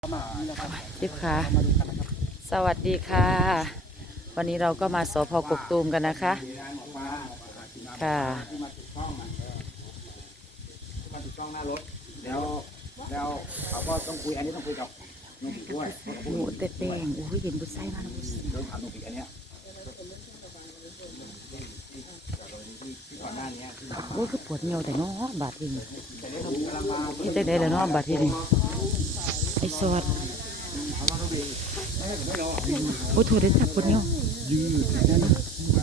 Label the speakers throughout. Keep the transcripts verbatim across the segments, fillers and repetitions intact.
Speaker 1: จิ๊บค่ะสวัสดีค่ะวันนี้เราก็มาสพกกตูมกันนะคะค่ะ
Speaker 2: มาถูกต้องหน้ารถแล้วแล้วเขาก็ต้องคุยอันนี้ต้องคุยกับนุ่มด้วย
Speaker 1: หมูเต็ดแดงโอ้ยเห็นบุษไส้มาแล้วบุษ
Speaker 2: เรื่องถามนุ่มอันเนี้ยที่ก่อนหน้านี้
Speaker 1: โอ้ยคือปวดเงียวแต่เนาะบาดทีนี่เฮ็ดได้ได้แล้วเนาะบาดทีนี่ไอ้สอดโอ้ยโทษได้จับปวดเงียวยืดนั่น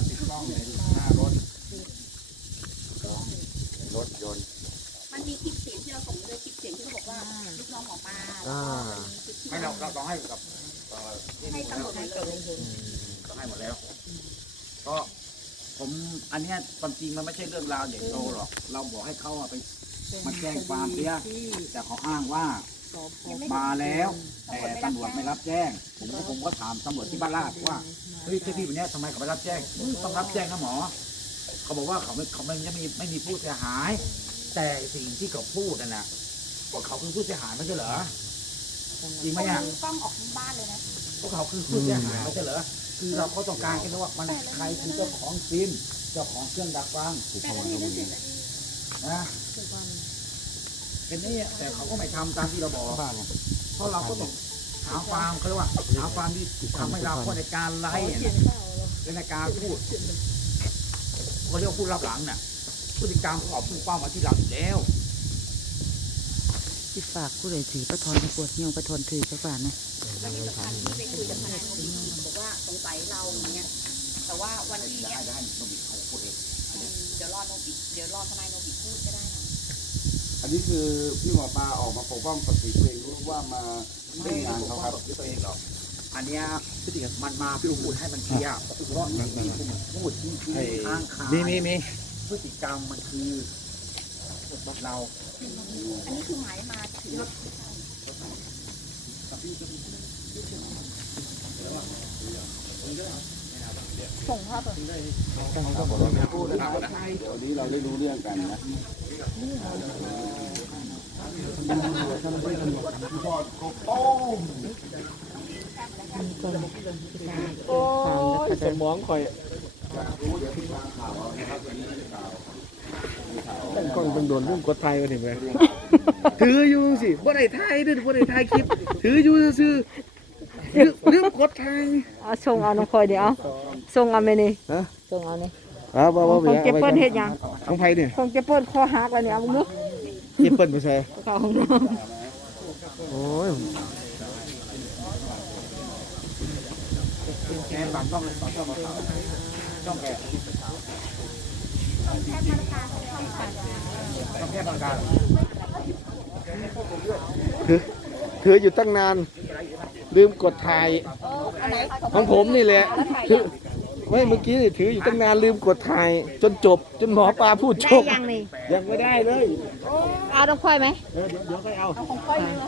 Speaker 2: รถยนต์
Speaker 3: มันมีคลิปเสียงที่เราส่งเลยคลิปเสียงที่เขาบอกว่าลูกน้องหมอปลา
Speaker 2: ไม่เราเราต้องให้กับ
Speaker 3: ให้ตำรวจให้เกิดเลย
Speaker 2: ต้องให้หมดแล้วก็ผมอันเนี้ยความจริงมันไม่ใช่เรื่องราวใหญ่โตหรอกเราบอกให้เขาไปมาแจ้งความเสียแต่เขาอ้างว่ามาแล้วแต่ตำรวจไม่รับแจ้งผมก็ผมก็ถามตำรวจที่บ้านลาดว่าเฮ้ยเจ้าที่วันนี้ทำไมเขาไม่รับแจ้งต้องรับแจ้งนะหมอเขาบอกว่าเขาไม่เขาไม่ไม่มีไม่มีผู้เสียหายแต่สิ่งที่เขาพูดนั่นนะว่าเขาคือผู้เสียหายไม่ใช่เหรอจริงไหมอ่ะ
Speaker 3: กล้องออกทั้งบ้านเลยนะ
Speaker 2: พวกเขาคือผู้เสียหายไม่ใช่เหรอคือเราก็ต้องการแค่ว่ามันใครคือเจ้าของซิมเจ้าของเครื่องดักฟังนะเป็นนี่แต่เขาก็ไม่ทำตามที่เราบอกเพราะเราก็ต้องหาความเขาเรียกว่าหาความที่ทำให้เราเพราะในการไล่เป็นในการพูดเขาเรียกว่าพูดรับหลังน่ะพฤติกรรมของผู้เป้ามาที่เราอยู่แล้ว
Speaker 1: ที่ฝากผู้ใดถือประทอนปวดเงียวประทอนถือเจ้าป่านนะ
Speaker 3: วันนี้สำคัญที่ไปคุยกับทนายโนบิบอกว่าสงสัยเราอย่างเงี้ยแต่ว่าวันที่เนี้ย
Speaker 2: จะให้โนบิเขาพูดเอง
Speaker 3: เดี๋ยวรอโนบิเดี๋ยวรอทนายโนบิพูดก็ได้นะ
Speaker 4: อันนี้คือพี่หมอปลาออกมาปกป้องปฏิตัวเองรู้ว่ามา
Speaker 2: ไม่
Speaker 4: เล่นงาน
Speaker 2: เขา
Speaker 4: เขา
Speaker 2: ค
Speaker 4: ค
Speaker 2: รั
Speaker 4: รั
Speaker 2: บบ ตัวเองหรอกอันเนี้ยมันมาพูดให้มันเคลียร์เพราะอย่างที่ผมพูดที่ที่ข้างคามีมีมีพฤติกรรมมันคือเรา
Speaker 3: อันนี้คือหมายมาถึง ส่งภาพ
Speaker 4: พูดนะครับเดี๋ยวนี้เราได้รู้เรื่องกันนะ
Speaker 1: โอ้ยสมองคอย
Speaker 5: ตั้งกล้องต้องโดนรุ่งกดไทยมาถึงไหม ถืออยู่สิบ่ได้ไทยด้วยบ่ได้ไทยคลิป ถืออยู่ซื่อเรื่องกดไทย
Speaker 6: เอาส่งเอาน้องคอยเดี๋ยวเอาส่งเอาไปนี่
Speaker 5: ฮะ
Speaker 6: ส่งเอานี่
Speaker 5: อ้าวบ่บ่
Speaker 6: ของเก็บเปิ้ลเฮ็ดหยัง
Speaker 5: ของไผเนี่ย
Speaker 6: ของเก็บเปิ้ลคอหักแล้วนี่เอามึงดู
Speaker 5: เก็บเปิ้ลไปใส่
Speaker 6: เข้าห้องน้
Speaker 5: โอ้ย
Speaker 2: แกบางต้องสองช่องเขาช่องแกต้องแค่บางการ
Speaker 5: ถือถืออยู่ตั้งนาน ลืมกดถ่ายของผมนี่แหละถือไม่เมื่อกี้นี่ถืออยู่ตั้งนานลืมกดถ่าย จนจบ จนหมอปลาพูด
Speaker 6: ำ
Speaker 5: จ
Speaker 6: ได้
Speaker 5: บ
Speaker 6: ยังนี่
Speaker 5: ยังไม่ได้เลย
Speaker 6: เอาน้องคอยไหม
Speaker 5: เออเดี๋ยวเดี๋ยวค่อยเอา
Speaker 3: ของค่อยเลย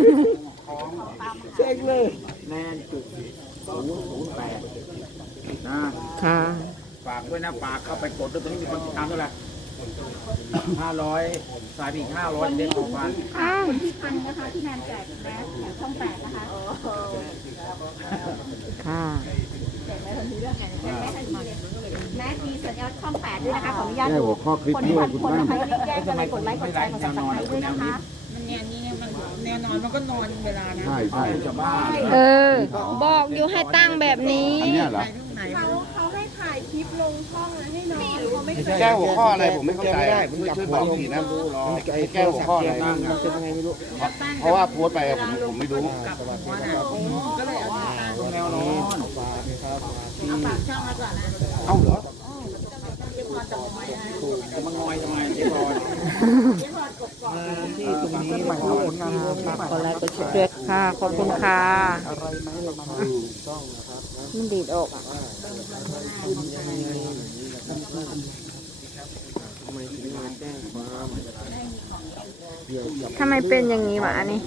Speaker 5: เช็คเลย
Speaker 2: แนนจุดศูนย์ศูนย์แปดนะ
Speaker 6: ค่ะ
Speaker 2: ฝากด้วยนะฝากเข้าไปกดด้วยตรงนี้มีคนติดตามเท่าไหร่ห้าร้อยสายอีกห้าร้อยเด็กของวัน
Speaker 3: คนที่พันนะคะที่แนนแจกแมสแจกช่องแปดนะคะ
Speaker 6: ค่ะ
Speaker 3: แมสมีสัญญาณช่องแปดด้วยนะคะขออนุญาต
Speaker 4: แก้
Speaker 3: ดู
Speaker 4: หัวข้อคลิป
Speaker 3: คน
Speaker 4: ด้
Speaker 3: ที่
Speaker 4: วย
Speaker 3: พัน
Speaker 4: คุณ
Speaker 3: คน
Speaker 4: มาก
Speaker 3: นะคะรีบแจ้งกันเลยกดไลค์กดแชร์กดซับสไครต์ด้วยนะคะ
Speaker 4: ใช่ใช่
Speaker 2: จะบ้า
Speaker 6: เออ บอกอยู่ให้ตั้งแบบนี้
Speaker 4: อันเนี้ยเหรอ
Speaker 7: เขาเขาให้ถ่ายคลิปลงช่องแล้วให้น้องเขาไม่เคย
Speaker 4: แก้หัวข้ออะไรผมไม่เข้าใจ
Speaker 5: ไม่ได้
Speaker 4: อะ
Speaker 5: ผม
Speaker 4: ช่วย
Speaker 5: จับ
Speaker 4: ช่วย
Speaker 5: หั
Speaker 4: บ
Speaker 5: ว
Speaker 4: อก
Speaker 5: ลง
Speaker 4: ทีนะ
Speaker 5: ไอ้แก้หัวข้ออะไรมันเป็นยังไงไม่รู้
Speaker 4: เพราะว่าโพสต์ไปอะผมผมไม่รู้
Speaker 5: สวัสดีครับ
Speaker 2: แนวนอน
Speaker 5: ฝากนะครับ
Speaker 4: เอ้าเหรอ
Speaker 2: จะมางอยทำไมเจ๊บอย
Speaker 5: ที่ตรงนี้ใหม่เอาผลงานฝาก
Speaker 6: กดไลค์กดแชร์ด้วยค่ะ ขอบคุณค่ะ
Speaker 5: อะไรไหมเรามาต้องนะครับ
Speaker 6: มันดีดออกอ่ะ
Speaker 5: ทำไมถึงมาแจ้งความเกี่ยวกับ
Speaker 6: ทำไมเป็นอย่างนี้วะอันนี้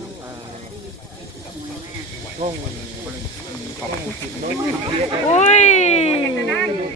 Speaker 5: กล้อง
Speaker 6: อุ้ย